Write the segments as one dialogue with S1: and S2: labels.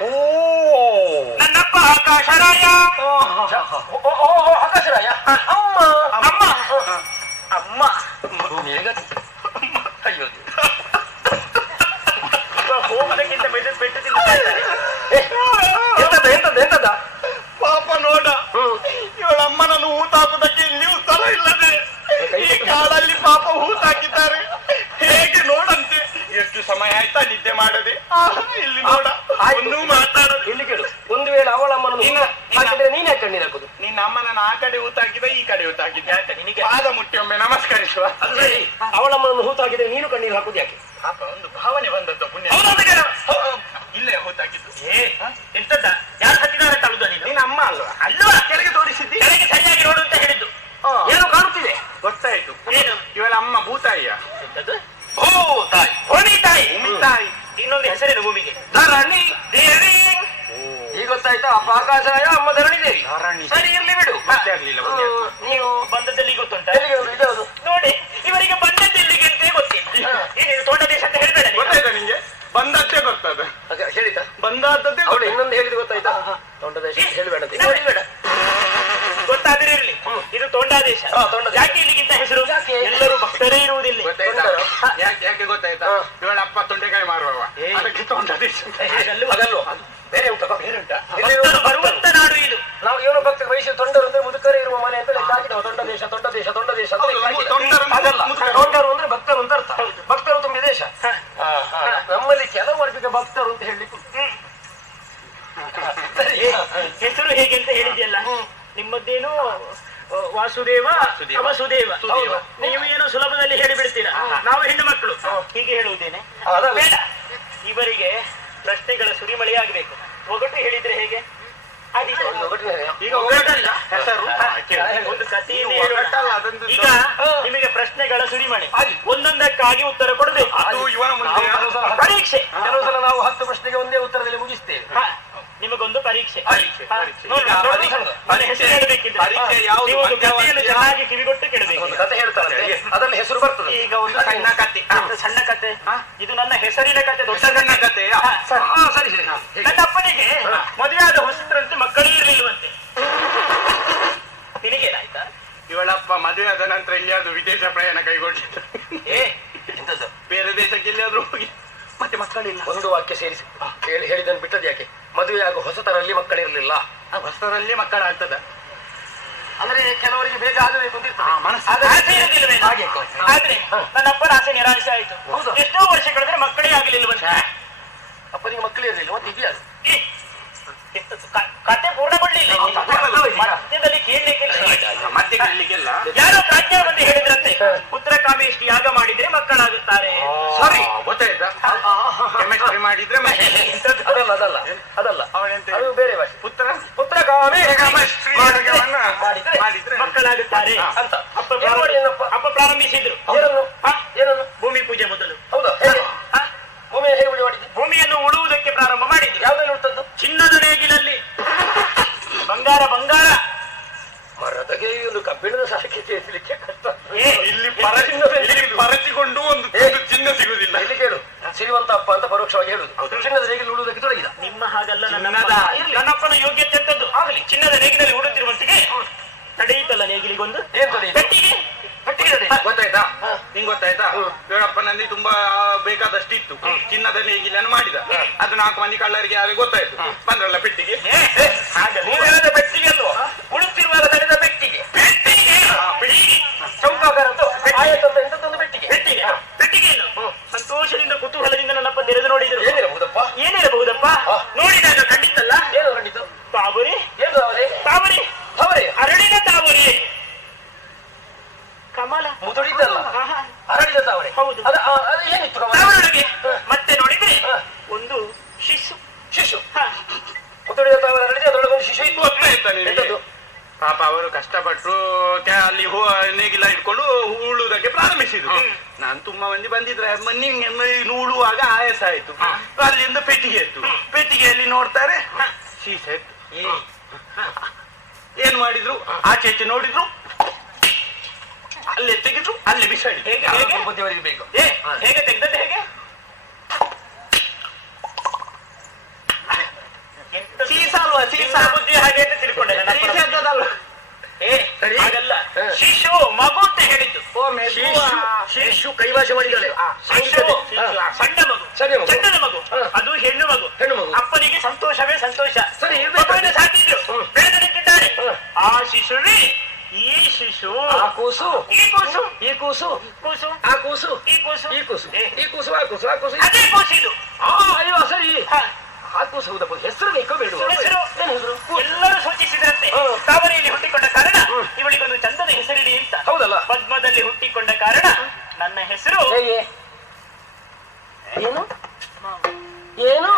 S1: ಓ!
S2: ನನ್ನಪ್ಪ ಆಕಾಶರಾಯ.
S1: ಆಕಾಶರಾಯ. ಅಮ್ಮ.
S2: ಅಮ್ಮ.
S1: ಅಮ್ಮ. ಅಯ್ಯೋ.
S2: ಹೋಗುದಕ್ಕಿಂತ ಮೆದು ಪೆಟ್ಟು
S1: ಏ, ಎಂತದ ಎಂತದ ಎಂತದ?
S2: ಪಾಪ ನೋಡ ಇವಳ ಅಮ್ಮನನ್ನು ಹೂತಾಕುದಕ್ಕೆ ನೀವು ಸ್ಥಳ ಇಲ್ಲದೆ ಈ ಕಾಡಲ್ಲಿ ಪಾಪ ಹೂತಾಕಿದ್ದಾರೆ ಸಮಯ ಆಯ್ತಾ? ನಿದ್ದೆ ಮಾಡದೆ? ಇಲ್ಲಿ ನೋಡ. ಒಂದು ಮಾತಾಡೋದು.
S1: ಇಲ್ಲಿ ಕೇಳು. ಒಂದು ವೇಳೆ ಅವಳ ಅಮ್ಮನನ್ನು
S2: ನೀನು-
S1: ಹಾಕಿದ್ರೆ ನೀನೇ ಕಣ್ಣೀರು ಹಾಕುದು?
S2: ನಿನ್ನ ಅಮ್ಮನನ್ನು ಆ ಕಡೆ ಹೂತಾಕಿದ ಈ ಕಡೆ ಹೂತಾಕಿದ
S1: ಯಾಕೆ? ನಿನಗೆ?
S2: ಪಾದ ಮುಟ್ಟಿ ಒಮ್ಮೆ ನಮಸ್ಕರಿಸುವ.
S1: ಅವಳಮ್ಮನನ್ನು ಹೂತಾಕಿದ್ರೆ ಅವಳ ಅಮ್ಮನನ್ನು ಹೂತು ನೀನು ಕಣ್ಣೀರು ಹಾಕುದು ಯಾಕೆ?
S2: ಪಾಪ ಒಂದು ಭಾವನೆ ಬಂದದ್ದು ಪುಣ್ಯ ಇಲ್ಲೇ ಹೂತಾಕಿದ್ದು
S3: ಏ ಎಂತದ್ದ ಯಾರು ಹತ್ತಿದ್ದಾರೆ ತಳುದ ನೀನು
S2: ನಿನ್ನ ಅಮ್ಮ ಅಲ್ವಾ
S3: ಅಲ್ವಾ
S2: ಕೆಳಗೆ ತೋರಿಸಿದ್ದಿ
S3: ಕೆಳಗೆ ಸರಿಯಾಗಿ ನೋಡು ಅಂತ ಹೇಳಿದ್ದು
S2: ಆ,
S1: ಏನು ಕಾಣುತ್ತಿದೆ
S2: ಗೊತ್ತಾಯ್ತು
S3: ಏನು
S2: ಇವಳ ಅಮ್ಮ ಭೂತಾಯಿಯ
S3: ಎಂತದ್ದು
S1: ಓ ತಾಯಿ
S3: ಭೂಮಿ ತಾಯಿ
S2: ಭೂಮಿ ತಾಯಿ
S3: ಇನ್ನೊಂದು ಹೆಸರೇನು ಭೂಮಿಗೆ
S1: ಧರಣಿ
S3: ದೇವಿ
S1: ಈಗ ಗೊತ್ತಾಯ್ತಾ ಅಪ್ಪ ಆಕಾಶರಾಯ ಧರಣಿ. ಸರಿ ಇರ್ಲಿ ಬಿಡು. ನೀವು
S3: ಬಂದದಲ್ಲಿ ಗೊತ್ತುಂಟಾ? ನೋಡಿ ಇವರಿಗೆ ಬಂದದ್ದೆಲ್ಲಿಗೆ ಅಂತ ಗೊತ್ತಿಲ್ಲ.
S1: ಹಾ.
S3: ಏನೇನು ತೋಟ ದೇಶ ಅಂತ ಹೇಳ್ಬೇಡ
S2: ಗೊತ್ತಾಯ್ತಾ ನಿಂಗೆ? ಬಂದದ್ದೇ ಗೊತ್ತದ.
S1: ಹೇಳಿದ ಹೇಳಿತಾ
S2: ಬಂದದ್ದೇ
S1: ಅವಳು ಇನ್ನೊಂದು ಹೇಳಿದ ಗೊತ್ತಾಯ್ತಾ? ತೊಂಡದೇಶ ಹೇಳಬೇಡ ಅಂತ.
S3: ನೋಡಿ ಬೇಡ ಗೊತ್ತಾದ್ರೆ ಇರ್ಲಿ. ಇದು ತೋಂಡಾದೇಶ. ಯಾಕೆ ಇಲ್ಲಿಗಿಂತ ಹೆಸರು?
S1: ಯಾಕೆ?
S3: ಎಲ್ಲರೂ ಭಕ್ತರೇ ಇರುವುದಿಲ್ಲ.
S2: ಯಾಕೆ ಯಾಕೆ ಗೊತ್ತಾಯ್ತಾ. ಇವಳ ಅಪ್ಪ ತೊಂಡೆಕಾಯಿ ಮಾರುವವ. ಅದಕ್ಕೆ ತೋಂಡಾದೇಶ
S3: ಹಾಗಲ್ವಾ?
S1: ಅದಲ್ವ ಬೇರೆ ಉಂಟಾ
S2: ಬೇರುಂಟಾ
S3: ಭಕ್ತರು ಬರುವಂತ ನಾಡು ಇದು
S1: ನಾವು ವಯಸ್ಸು ತೊಂಡರು ಅಂದ್ರೆ ಮುದುಕರೇ ಇರುವ ಮನೆ ಅಂತ ಲೆಕ್ಕ ಹಾಕಿದವ. ತೊಂಡ ದೇಶ ದೊಡ್ಡ ದೇಶ ತೊಂಡ ದೇಶ.
S2: ತೊಂಡರು ಅಂದ್ರೆ
S1: ಅದಲ್ಲ. ತೊಂಡರು ಅಂದ್ರೆ ಭಕ್ತರು ಅಂತ ಅರ್ಥ. ಭಕ್ತರು ತುಂಬ ದೇಶ. ನಮ್ಮಲ್ಲಿ ಕೆಲವು ವರ್ಗದ ಭಕ್ತರು ಅಂತ ಹೇಳಲಿಕ್ಕೆ
S3: ಏ, ಹೆಸರು ಹೇಗೆ ಅಂತ ಹೇಳಿದ್ಯಲ್ಲ? ನಿಮ್ಮದ್ದೇನು ವಾಸುದೇವ
S2: ವಾಸುದೇವ.
S3: ನೀವು ಏನು ಸುಲಭದಲ್ಲಿ ಹೇಳಿಬಿಡ್ತೀರಾ? ನಾವು ಹೆಣ್ಣು ಮಕ್ಕಳು. ಹೀಗೆ ಹೇಳುವುದೇನೆ. ಬೇಡ. ಇವರಿಗೆ ಪ್ರಶ್ನೆಗಳ ಸುರಿಮಳೆ ಆಗ್ಬೇಕು ಒಗಟು ಹೇಳಿದ್ರೆ ಹೇಗೆ?
S2: ಈಗ ಹೆಸರು?
S3: ಒಂದು.
S2: ಅದೊಂದು
S3: ಈಗ ನಿಮಗೆ ಪ್ರಶ್ನೆಗಳ ಸುರಿಮಣೆ. ಒಂದೊಂದಕ್ಕಾಗಿ ಉತ್ತರ ಕೊಡಬೇಕು.
S2: ಅದು ಇವನ ಮುಂದೆ
S3: ಪರೀಕ್ಷೆ.
S1: ಕೆಲವು ಸಲ ನಾವು ಹತ್ತು ಪ್ರಶ್ನೆಗೆ ಒಂದೇ ಉತ್ತರದಲ್ಲಿ ಮುಗಿಸ್ತೇವೆ.
S3: ನಿಮಗೊಂದು ಪರೀಕ್ಷೆ? ಚೆನ್ನಾಗಿ ಕಿವಿಗೊಟ್ಟು ಕೇಳಬೇಕು.
S1: ಅದರಲ್ಲಿ ಹೆಸರು ಬರ್ತದೆ.
S3: ಈಗ ಒಂದು
S2: ಸಣ್ಣ ಕತೆ.
S3: ಸಣ್ಣ ಕತೆ ಇದು ನನ್ನ ಹೆಸರಿನ ಕತೆ ದೊಡ್ಡ
S2: ಸಣ್ಣ ಕತೆ
S3: ಸರಿ. ನನ್ನ ಅಪ್ಪನಿಗೆ ಮದುವೆ ಆದ ಹೊಸದ್ರಂತೆ
S2: ಮದುವೆ ಆದ ನಂತರ ಎಲ್ಲಿಯಾದ್ರೂ ವಿದೇಶ ಪ್ರಯಾಣ ಕೈಗೊಂಡಿದ್ದು.
S3: ಏ
S1: ಎಂತದ್ದು?
S2: ಬೇರೆ ದೇಶಕ್ಕೆ ಎಲ್ಲಿಯಾದ್ರೂ ಹೋಗಿ. ಮತ್ತೆ ಮಕ್ಕಳಿಲ್ಲ.
S1: ಒಂದು ವಾಕ್ಯ ಸೇರಿಸಿ. ಹೇಳಿ ಹೇಳಿದನ್ನು ಬಿಟ್ಟದ್ದು ಯಾಕೆ? ಮದುವೆ ಆಗುವ ಹೊಸತರಲ್ಲಿ ಮಕ್ಕಳಿರಲಿಲ್ಲ
S2: ಹೊಸತರಲ್ಲಿ ಮಕ್ಕಳಾಗ್ತದ
S1: ಅಂದ್ರೆ ಕೆಲವರಿಗೆ ಬೇಗ ಆಗಬೇಕು. ಆದರೆ-
S3: ನನ್ನ ಅಪ್ಪನ ಆಸೆ ನಿರಾಶೆ ಆಯ್ತು. ಎಷ್ಟೋ ವರ್ಷ ಕಳೆದ್ರೆ ಮಕ್ಕಳೇ ಆಗಲಿಲ್ಲ
S1: ಅಪ್ಪನಿಗೆ ಮಕ್ಕಳೇ ಇರಲಿಲ್ಲ ಮತ್ತೆ ಇದೆಯಾ
S3: ಕತೆ ಪೂರ್ಣಗೊಳ್ಳಿಲ್ಲ. ಮಧ್ಯದಲ್ಲಿ ಕೇಳಲಿಕ್ಕಿಲ್ಲ. ಯಾರೋ ಪ್ರಾಜ್ಞ ಬಂದು ಹೇಳಿದ್ರಂತೆ ಉತ್ತರ ಕಾಮೇಶ್ ಯಾಗ ಮಾಡಿದ್ರೆ ಮಕ್ಕಳಾಗುತ್ತಾರೆ.
S2: ಸಾರಿ ಗೊತ್ತಾಯ್ತಾ? ಕೆಮಿಸ್ಟ್ರಿ ಮಾಡಿದ್ರೆ?
S1: ಅದಲ್ಲ ಅದಲ್ಲ ಅದಲ್ಲ.
S2: ಅವಳೆಂತ
S1: ಅದು ಬೇರೆ ಭಾಷೆ.
S2: ಪುತ್ರ?
S1: ಪುತ್ರ
S2: ಕಾಮೇಶ್
S1: ಮಾಡಿದ್ರೆ
S3: ಮಕ್ಕಳಾಗುತ್ತಾರೆ
S1: ಅಂತ?
S3: ಅಪ್ಪ ಪ್ರಾರಂಭಿಸಿದ್ರು
S1: ಏನನ್ನು
S3: ಹ?
S1: ಏನನ್ನು
S3: ಭೂಮಿ ಪೂಜೆ ಮೊದಲು
S1: ಹೌದಾ ಹೇಗೆ
S3: ಹ?
S1: ಭೂಮಿ ಹೇಗೆ ಉಳಿ ಮಾಡಿದ್ದು
S3: ಭೂಮಿಯನ್ನು ಉಳುವುದಕ್ಕೆ ಪ್ರಾರಂಭ ಮಾಡಿದ್ರು
S1: ಯಾವ್ದ್ರಲ್ಲಿ ಉಳ್ತದ್ದು
S3: ಚಿನ್ನದ ನೇಗಿಲಲ್ಲಿ ಬಂಗಾರ ಬಂಗಾರ
S1: ಮರದಗೆ ಒಂದು ಕಬ್ಬಿಣದ ಸಾರಿಗೆ ಸೇರಿಸಲಿಕ್ಕೆ ಕಷ್ಟ
S3: ಏ,
S2: ಇಲ್ಲಿ ಪರಚಿ ಇಲ್ಲಿ ಪರಚಿಕೊಂಡು ಒಂದು ತುಂಡು ಚಿನ್ನ ಸಿಗುದಿಲ್ಲ
S1: ಇಲ್ಲಿ ಕೇಳು ಸಿರಿವಂತ ಅಪ್ಪ ಅಂತ ಪರೋಕ್ಷವಾಗಿ ಹೇಳುದು ಚಿನ್ನದ ನೇಗಿಲು ಉಳುವುದಕ್ಕೆ ತೊಡಗಿದ.
S3: ನಿಮ್ಮ ಹಾಗಲ್ಲ ನನ್ನ
S2: ಚಿನ್ನದ-
S3: ಅಪ್ಪ. ಇರ್ಲಿ. ನನ್ನಪ್ಪನ ಯೋಗ್ಯತೆ ಅಂತದ್ದು ಆಗಲಿ ಚಿನ್ನದ ನೇಗಿಲಲ್ಲಿ ಉಡುತ್ತಿರುವಂತಿಗೆ ತಡೆಯಿತಲ್ಲ ನೇಗಿಲಿಗೊಂದು
S1: ಏನ್ ತೊಡಗಿದ
S3: ಗಟ್ಟಿಗೆ ಗಟ್ಟಿಗೆ ತಡೆ.
S2: ಗೊತ್ತಾಯ್ತಾ
S1: ಹಾ.
S2: ನಿಂಗ್ ಗೊತ್ತಾಯ್ತಾ
S1: ಹ್ಮ್.
S2: ಇವಳಪ್ಪನಲ್ಲಿ ತುಂಬಾ ಬೇಕಾದಷ್ಟು ಇತ್ತು ಚಿನ್ನದ ನೇಗಿಲನ್ನು ಮಾಡಿದ ಅದು ನಾಲ್ಕು ಮಂದಿ ಕಳ್ಳರಿಗೆ ಯಾರಿಗೆ ಗೊತ್ತಾಯ್ತು ಬಂದ್ರಲ್ಲ ಪೆಟ್ಟಿಗೆ
S3: ಏ, ಏ, ಹಾಗಲ್ಲ.
S1: ನೀವು ಹೇಳಿದ ಬೆಟ್ಟಿಗೆ ಅಲ್ವಾ ಉಳುತ್ತಿರುವಾಗ ತಡೆದ ಬೆಟ್ಟಿಗೆ
S3: ಪೆಟ್ಟಿಗೆ ಪೆಟ್ಟಿಗೆ.
S1: ಚೌಕಾಕಾರ ಅಂತ ಆಯತಂತ ಎಂತದೊಂದು ಬೆಟ್ಟಿಗೆ
S3: ಪೆಟ್ಟಿಗೆ ಪೆಟ್ಟಿಗೆಯನ್ನು ಸಂತೋಷದಿಂದ ಕುತೂಹಲದಿಂದ ನನ್ನಪ್ಪ ತೆರೆದು ನೋಡಿದರು
S1: ಏನಿರಬಹುದಪ್ಪ
S3: ಏನಿರಬಹುದಪ್ಪ
S1: ಹಾ.
S3: ನೋಡಿದಾಗ ಖಂಡಿತಲ್ಲ
S1: ಏನು ಕಂಡಿತು
S3: ತಾವರಿ
S1: ಏನು ಅವರೇ
S3: ತಾವರಿ
S1: ಅವರೇ
S3: ಅರಳಿನ ತಾವರಿ ಕಮಲ
S1: ಮುದುಡಿದ್ದಲ್ಲ? ತಾವರೆ
S3: ಹೌದು.
S1: ಏನಿತ್ತು?
S3: ಮತ್ತೆ ನೋಡಿದ್ರೆ ಒಂದು ಶಿಶು.
S1: ಶಿಶು. ಮುದುಡಿದ ತಾವರೆ ಅದರೊಳಗೆ ಒಂದು ಶಿಶು ಇತ್ತು.
S2: ನಿನಗೆ?
S1: ಎಂತದ್ದು?
S2: ಪಾಪ ಅವರು ಕಷ್ಟಪಟ್ಟು ಅಲ್ಲಿ ಹೂ ನೇಗಿಲ ಇಟ್ಕೊಂಡು ಉಳುವುದಕ್ಕೆ ಪ್ರಾರಂಭಿಸಿದ್ರು. ನಾನು ತುಂಬಾ ಮಂದಿ ಬಂದಿದ್ರೆ ನಿಂಗೆ ಉಳುವಾಗ ಆಯಾಸ ಆಯ್ತು. ಅಲ್ಲಿಂದ ಪೆಟ್ಟಿಗೆ ಇತ್ತು ಪೆಟ್ಟಿಗೆಯಲ್ಲಿ ನೋಡ್ತಾರೆ ಶಿಶು ಇತ್ತು ಏನ್ ಮಾಡಿದ್ರು? ಆಚೆ ಈಚೆ ನೋಡಿದ್ರು ಅಲ್ಲೇ ತೆಗೆದು ಅಲ್ಲಿ ಬಿಸಾಡಿ.
S3: ಹೇಗೆ? ಹೇಗೆ?
S1: ಬುದ್ಧಿವರಿಗೆ ಬೇಕು.
S3: ಏ ಹೇಗೆ ತೆಗ್ದದ್ದು ಹೇಗೆ? ಹಾಗೆ ಅಂತ ತಿಳ್ಕೊಂಡೆ ನನ್ನ
S2: ಸರಿ,
S3: ಅಪ್ಪನ-
S2: ಸದ್ದದಲ್ಲ.
S3: ಏ. ಹಾಗಲ್ಲ. ಶಿಶು ಮಗು ಅಂತ ಹೇಳಿದ್ದು.
S1: ಶಿಶು ಕೈವಾಶ ಮಾಡಿದ್ದಾಳೆ.
S2: ಆ,
S3: ಶಿಶು. ಸಣ್ಣ ಮಗು.
S1: ಸಣ್ಣ ಮಗು.
S3: ಅದು ಹೆಣ್ಣು ಮಗು.
S1: ಹೆಣ್ಣು ಮಗು.
S3: ಅಪ್ಪನಿಗೆ ಸಂತೋಷವೇ ಸಂತೋಷ.
S1: ಸರಿ,
S3: ಸಾಕಿದ್ರು
S1: ಹ್ಮ್.
S3: ಬೆಳೆದಿಟ್ಟಿದ್ದಾರೆ ಆ ಶಿಶುವೇ ಶಿಶು
S1: ಆ ಕೂಸು
S3: ಈ ಕೂಸು
S1: ಈ ಕೂಸು
S3: ಕೂಸು
S1: ಆ ಕೂಸು
S3: ಈ ಕೂಸು
S1: ಈ ಕೂಸು ಈ ಕೂಸು ಆ ಕೂಸು ಆ ಕೂಸು
S3: ಅದೇ ಕೂಸಿದು
S1: ಆ, ಅಯ್ಯೋ ಸರಿ. ಆ ಕೂಸು ಹೌದಪ್ಪ ಹೆಸರು ಬೇಕೋ ಬೇಡ
S3: ಹೆಸರು ಎಲ್ಲರೂ ಸೂಚಿಸಿದ್ರಂತೆ. ತಾವರೆಯಲ್ಲಿ ಹುಟ್ಟಿಕೊಂಡ ಕಾರಣ ಇವಳಿಗೊಂದು ಚಂದದ ಹೆಸರಿಡಿ ಅಂತ
S1: ಹೌದಲ್ಲ?
S3: ಪದ್ಮದಲ್ಲಿ ಹುಟ್ಟಿಕೊಂಡ ಕಾರಣ ನನ್ನ ಹೆಸರು
S1: ಏನು? ಏನು? ಏನು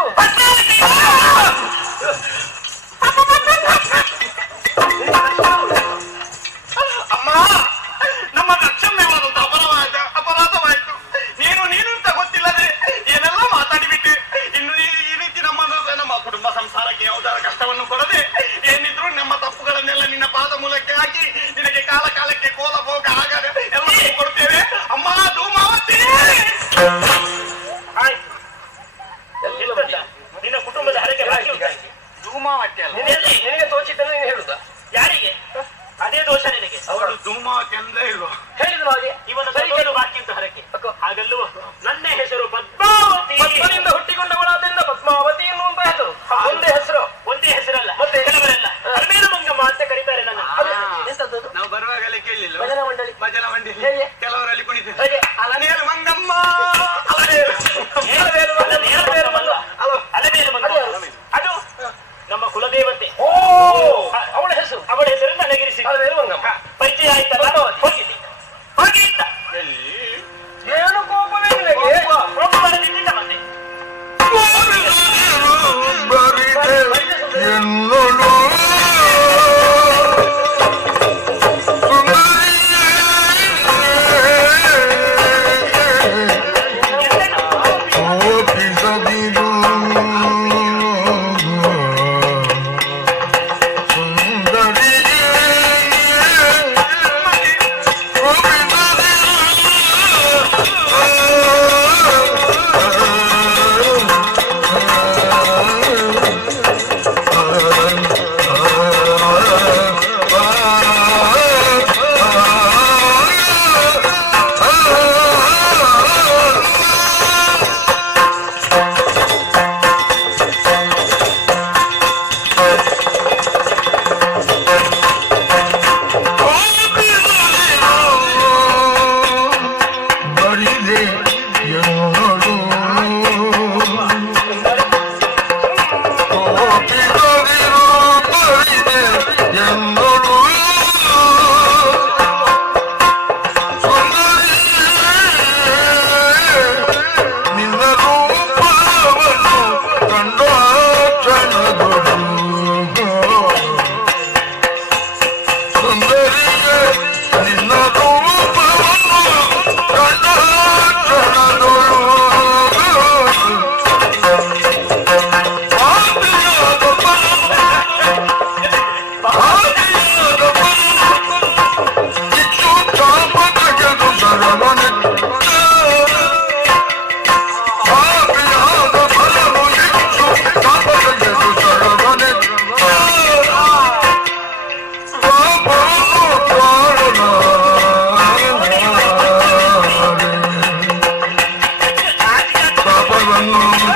S4: ನೀನೇನು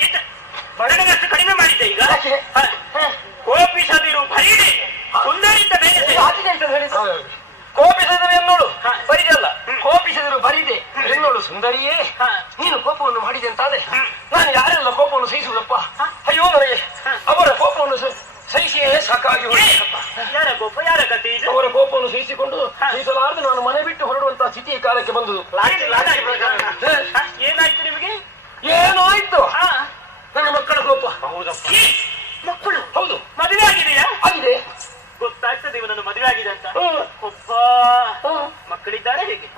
S3: ಇದ್ದ. ಕಡಿಮೆ ಮಾಡಿದ್ದೆ ಈಗ. ಕೋಪಿಸದಿರು ಭರಿಡೆ ಸುಂದರಿ ಅಂತ ಬೇರೆ
S1: ಕೋಪಿಸಿದರು ಎನ್ನೋಳು. ಬರಿದಲ್ಲ ಕೋಪಿಸಿದರು ಬರಿದೆ. ಎನ್ನೋಳು ಸುಂದರಿಯೇ. ನೀನು ಕೋಪವನ್ನು ಮಾಡಿದೆ ಅಂತಾದ್ರೆ ನಾನು ಯಾರೆಲ್ಲ ಕೋಪವನ್ನು ಸಹಿಸುವುದಪ್ಪ? ಅಯ್ಯೋ ನನಗೆ ಅವರ ಕೋಪವನ್ನು ಸಹಿಸಿಯೇ ಸಾಕಾಗಿ
S3: ಯಾರ ಕೋಪ ಯಾರ ಕತೆ ಇದು?
S1: ಅವರ ಕೋಪವನ್ನು ಸಹಿಸಿಕೊಂಡು ಸಹಿಸಲಾರದೆ ನಾನು ಮನೆ ಬಿಟ್ಟು ಹೊರಡುವಂತಹ ಸ್ಥಿತಿಯ ಕಾಲಕ್ಕೆ ಬಂದುದು
S3: ಏನಾಯ್ತು ಈಗ? ಹ? ಏನಾಯ್ತು ನಿಮಗೆ
S1: ಏನು ಆಯ್ತು
S3: ಹ?
S1: ನನ್ನ ಮಕ್ಕಳ ಕೋಪ
S3: ಈ ಮಕ್ಕಳು
S1: ಹೌದು.
S3: ಮದುವೆ ಆಗಿದೆಯಾ?
S1: ಆಗಿದೆ.
S3: ಗೊತ್ತಾಗ್ತದೆ ಇವನನ್ನು ಮದುವೆ ಆಗಿದೆ ಅಂತ. ಒಬ್ಬ ಮಕ್ಕಳಿದ್ದಾರೆ ಹೇಗೆ?